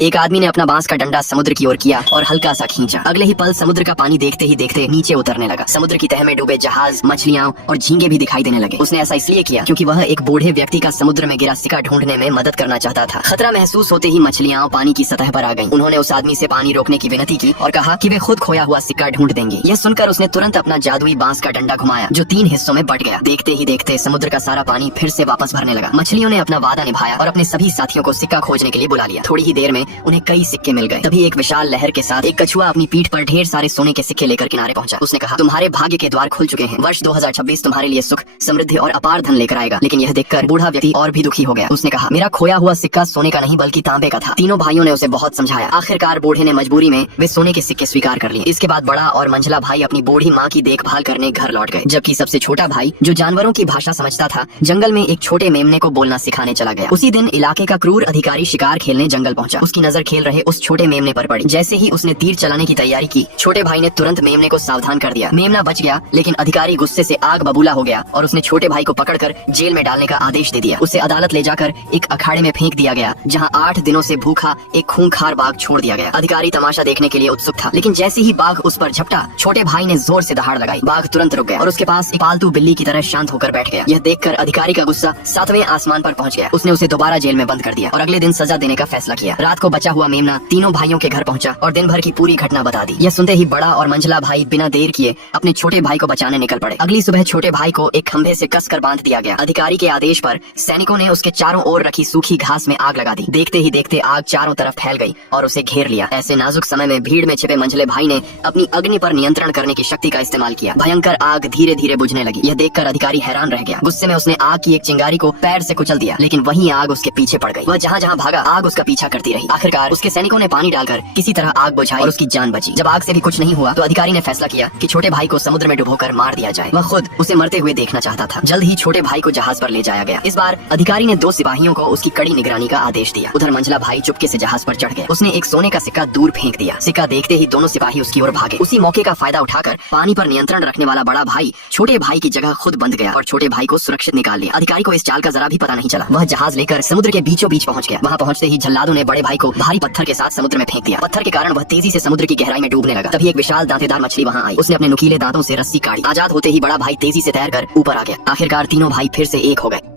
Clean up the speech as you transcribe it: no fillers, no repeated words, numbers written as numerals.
एक आदमी ने अपना बांस का डंडा समुद्र की ओर किया और हल्का सा खींचा। अगले ही पल समुद्र का पानी देखते ही देखते नीचे उतरने लगा। समुद्र की तह में डूबे जहाज, मछलियां और झींगे भी दिखाई देने लगे। उसने ऐसा इसलिए किया क्योंकि वह एक बूढ़े व्यक्ति का समुद्र में गिरा सिक्का ढूंढने में मदद करना चाहता था। खतरा महसूस होते ही मछलियां पानी की सतह पर आ गईं। उन्होंने उस आदमी से पानी रोकने की विनती की और कहा कि वे खुद खोया हुआ सिक्का ढूंढ देंगे। यह सुनकर उसने तुरंत अपना जादुई बांस का डंडा घुमाया जो 3 हिस्सों में बट गया। देखते ही देखते समुद्र का सारा पानी फिर से वापस भरने लगा। मछलियों ने अपना वादा निभाया और अपने सभी साथियों को सिक्का खोजने के लिए बुला लिया। थोड़ी ही देर में उन्हें कई सिक्के मिल गए। तभी एक विशाल लहर के साथ एक कछुआ अपनी पीठ पर ढेर सारे सोने के सिक्के लेकर किनारे पहुंचा। उसने कहा, तुम्हारे भाग्य के द्वार खुल चुके हैं। वर्ष 2026 तुम्हारे लिए सुख, समृद्धि और अपार धन लेकर आएगा। लेकिन यह देखकर बूढ़ा व्यक्ति और भी दुखी हो गया। उसने कहा, मेरा खोया हुआ सिक्का सोने का नहीं बल्कि तांबे का था। तीनों भाइयों ने उसे बहुत समझाया। आखिरकार बूढ़े ने मजबूरी में वे सोने के सिक्के स्वीकार कर लिए। इसके बाद बड़ा और मंझला भाई अपनी बूढ़ी माँ की देखभाल करने घर लौट गए, जबकि सबसे छोटा भाई जो जानवरों की भाषा समझता था जंगल में एक छोटे मेमने को बोलना सिखाने चला गया। उसी दिन इलाके का क्रूर अधिकारी शिकार खेलने जंगल पहुंचा। उसकी नजर खेल रहे उस छोटे मेमने पर पड़ी। जैसे ही उसने तीर चलाने की तैयारी की, छोटे भाई ने तुरंत मेमने को सावधान कर दिया। मेमना बच गया, लेकिन अधिकारी गुस्से से आग बबूला हो गया और उसने छोटे भाई को पकड़कर जेल में डालने का आदेश दे दिया। उसे अदालत ले जाकर एक अखाड़े में फेंक दिया गया, जहां 8 दिनों से भूखा एक खूंखार बाघ छोड़ दिया गया। अधिकारी तमाशा देखने के लिए उत्सुक था, लेकिन जैसे ही बाघ उस पर झपटा, छोटे भाई ने जोर से दहाड़ लगाई। बाघ तुरंत रुक गया और उसके पास एक पालतू बिल्ली की तरह शांत होकर बैठ गया। यह देखकर अधिकारी का गुस्सा 7वें आसमान पर पहुंच गया। उसने उसे दोबारा जेल में बंद कर दिया और अगले दिन सजा देने का फैसला किया। रात को बचा हुआ मेमना तीनों भाइयों के घर पहुंचा और दिन भर की पूरी घटना बता दी। यह सुनते ही बड़ा और मंझला भाई बिना देर किए अपने छोटे भाई को बचाने निकल पड़े। अगली सुबह छोटे भाई को एक खंभे से कसकर बांध दिया गया। अधिकारी के आदेश पर सैनिकों ने उसके चारों ओर रखी सूखी घास में आग लगा दी। देखते ही देखते आग चारों तरफ फैल गई और उसे घेर लिया। ऐसे नाजुक समय में भीड़ में छिपे मंझले भाई ने अपनी अग्नि पर नियंत्रण करने की शक्ति का इस्तेमाल किया। भयंकर आग धीरे धीरे बुझने लगी। यह देखकर अधिकारी हैरान रह गया। गुस्से में उसने आग की एक चिंगारी को पैर से कुचल दिया, लेकिन वही आग उसके पीछे पड़ गई। वह जहाँ जहाँ भागा, आग उसका पीछा करती रही। आखिरकार उसके सैनिकों ने पानी डालकर किसी तरह आग बुझाई और उसकी जान बची। जब आग से भी कुछ नहीं हुआ तो अधिकारी ने फैसला किया कि छोटे भाई को समुद्र में डुबोकर मार दिया जाए। वह खुद उसे मरते हुए देखना चाहता था। जल्द ही छोटे भाई को जहाज पर ले जाया गया। इस बार अधिकारी ने 2 सिपाहियों को उसकी कड़ी निगरानी का आदेश दिया। उधर मंझला भाई चुपके से जहाज पर चढ़ गया। उसने एक सोने का सिक्का दूर फेंक दिया। सिक्का देखते ही दोनों सिपाही उसकी ओर भागे। उसी मौके का फायदा उठाकर पानी पर नियंत्रण रखने वाला बड़ा भाई छोटे भाई की जगह खुद बंध गया और छोटे भाई को सुरक्षित निकाल लिया। अधिकारी को इस चाल का जरा भी पता नहीं चला। वह जहाज लेकर समुद्र के बीचों बीच पहुंच गया। वहां पहुंचते ही जल्लादों ने बड़े भाई को भारी पत्थर के साथ समुद्र में फेंक दिया। पत्थर के कारण वह तेजी से समुद्र की गहराई में डूबने लगा। तभी एक विशाल दांतेदार मछली वहां आई। उसने अपने नुकीले दांतों से रस्सी काटी। आजाद होते ही बड़ा भाई तेजी से तैरकर ऊपर आ गया। आखिरकार तीनों भाई फिर से एक हो गए।